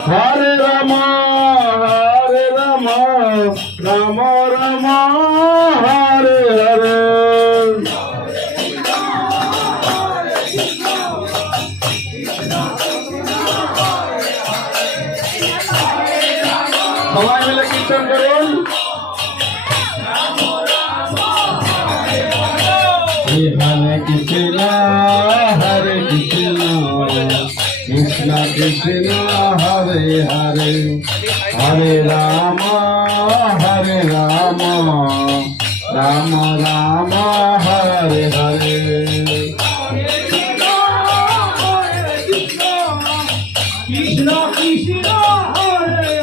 हरे राम राम राम हरे हरे। সবাই মিলে কীর্তন করুন। হরে কৃষ্ণ হরে কৃষ্ণ কৃষ্ণ কৃষ্ণ হরে হরে হরে রাম রাম রাম হরে হরে। কৃষ্ণ কৃষ্ণ হরে